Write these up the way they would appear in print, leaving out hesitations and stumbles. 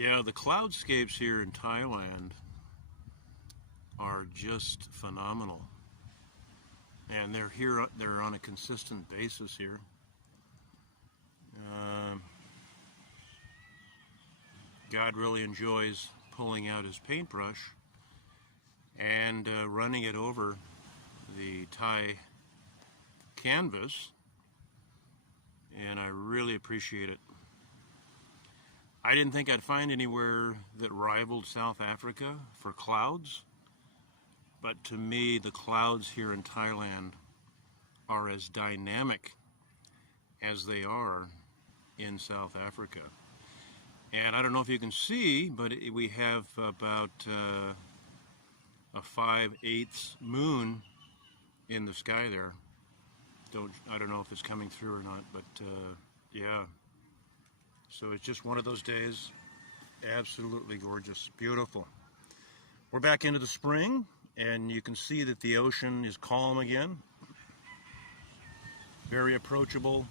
Yeah, the cloudscapes here in Thailand are just phenomenal. And they're on a consistent basis here. God really enjoys pulling out his paintbrush and running it over the Thai canvas, and I really appreciate it. I didn't think I'd find anywhere that rivaled South Africa for clouds, but to me the clouds here in Thailand are as dynamic as they are in South Africa. And I don't know if you can see, but we have about a 5/8 moon in the sky there. I don't know if it's coming through or not, but yeah. So it's just one of those days. Absolutely gorgeous, beautiful. We're back into the spring, and you can see that the ocean is calm again. Very approachable.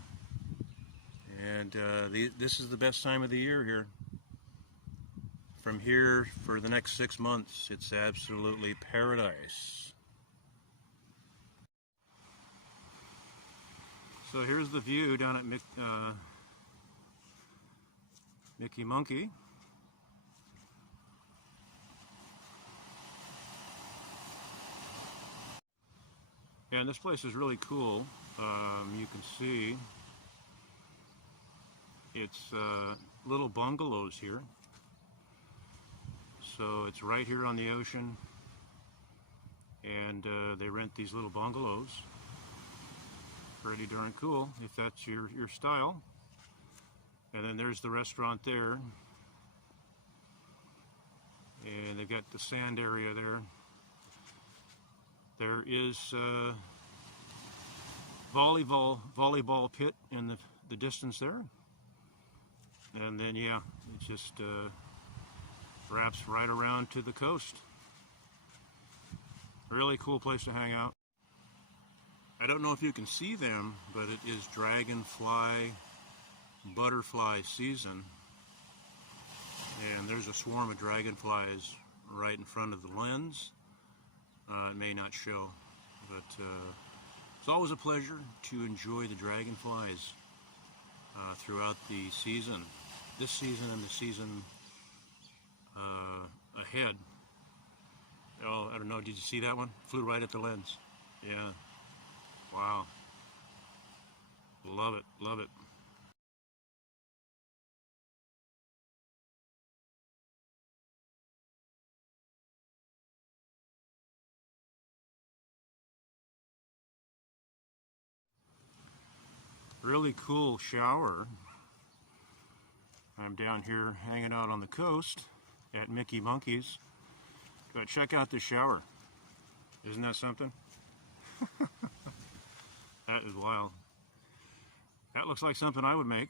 And this is the best time of the year here. From here for the next 6 months, it's absolutely paradise. So here's the view down at Mickey Monkey. And this place is really cool. You can see it's little bungalows here. So it's right here on the ocean, and they rent these little bungalows. Pretty darn cool if that's your style. And then there's the restaurant there, and they've got the sand area there. There is a volleyball pit in the distance there. And then, yeah, it just wraps right around to the coast. Really cool place to hang out. I don't know if you can see them, but it is dragonfly, butterfly season. And there's a swarm of dragonflies right in front of the lens. It may not show, but it's always a pleasure to enjoy the dragonflies throughout the season. This season and the season ahead. Oh, I don't know, did you see that one? Flew right at the lens. Yeah. Wow. Love it, love it. Really cool shower. I'm down here hanging out on the coast at Mickey Monkey's. But check out this shower. Isn't that something? That is wild. That looks like something I would make.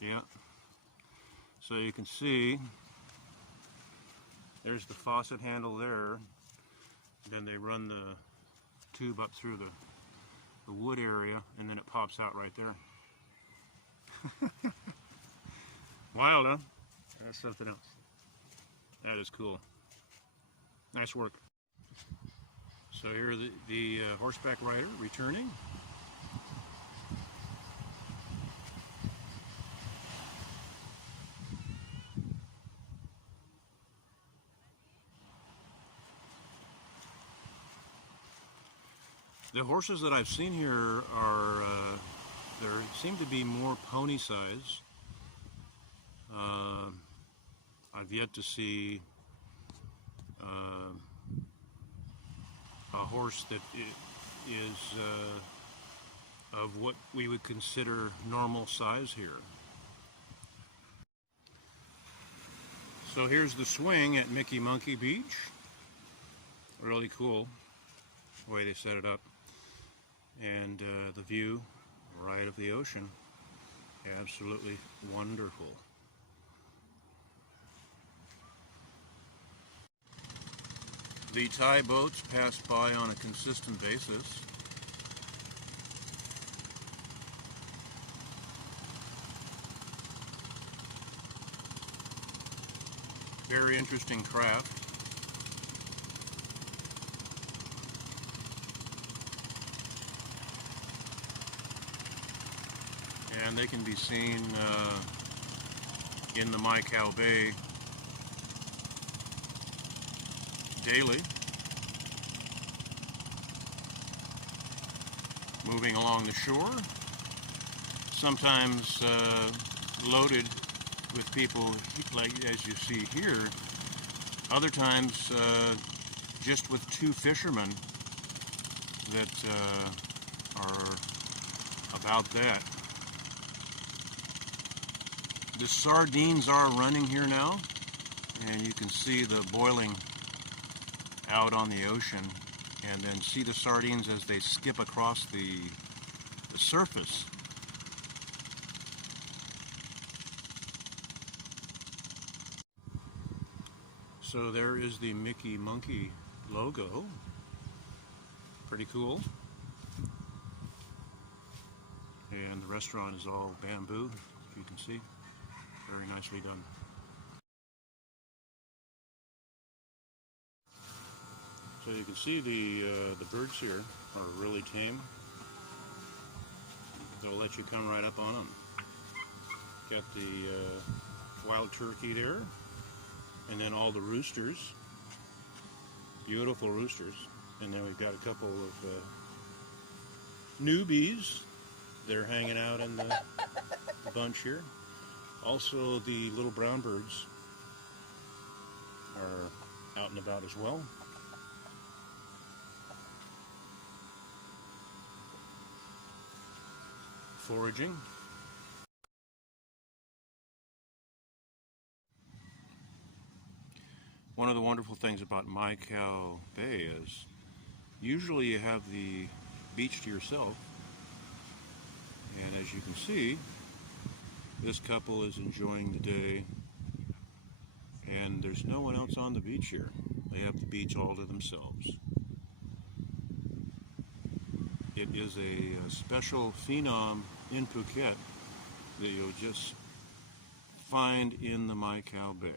Yeah. So you can see there's the faucet handle there. Then they run the tube up through the wood area, and then it pops out right there. Wild, huh? That's something else. That is cool. Nice work. So here the horseback rider returning. The horses that I've seen here are, there seem to be more pony size. I've yet to see a horse that is of what we would consider normal size here. So here's the swing at Mickey Monkey Beach. Really cool the way they set it up. And the view right of the ocean. Absolutely wonderful. The Thai boats pass by on a consistent basis. Very interesting craft. And they can be seen in the Mai Khao Bay daily, moving along the shore, sometimes loaded with people like as you see here, other times just with two fishermen that are about that. The sardines are running here now, and you can see the boiling out on the ocean, and then see the sardines as they skip across the surface. So there is the Mickey Monkey logo. Pretty cool. And the restaurant is all bamboo, if you can see. Very nicely done. So you can see the birds here are really tame. They'll let you come right up on them. Got the wild turkey there, and then all the roosters, beautiful roosters. And then we've got a couple of newbies. They're hanging out in the bunch here. Also, the little brown birds are out and about as well. Foraging. One of the wonderful things about Mai Khao Bay is usually you have the beach to yourself, and as you can see, this couple is enjoying the day, and there's no one else on the beach here. They have the beach all to themselves. It is a special phenom in Phuket that you'll just find in the Mai Khao Bay.